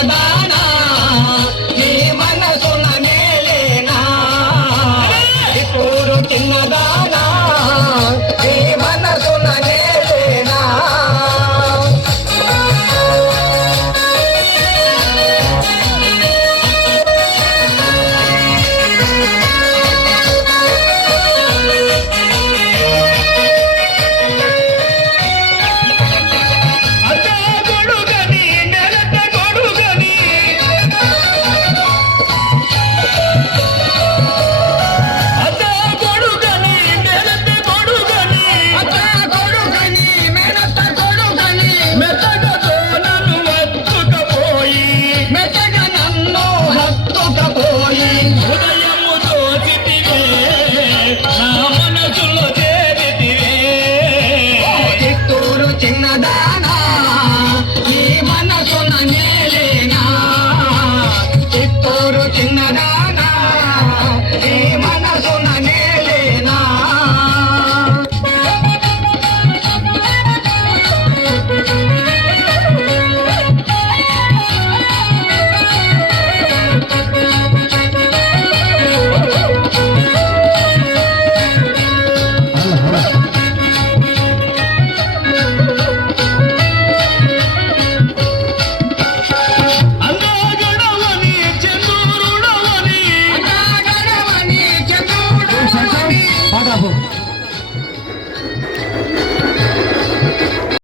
Bye.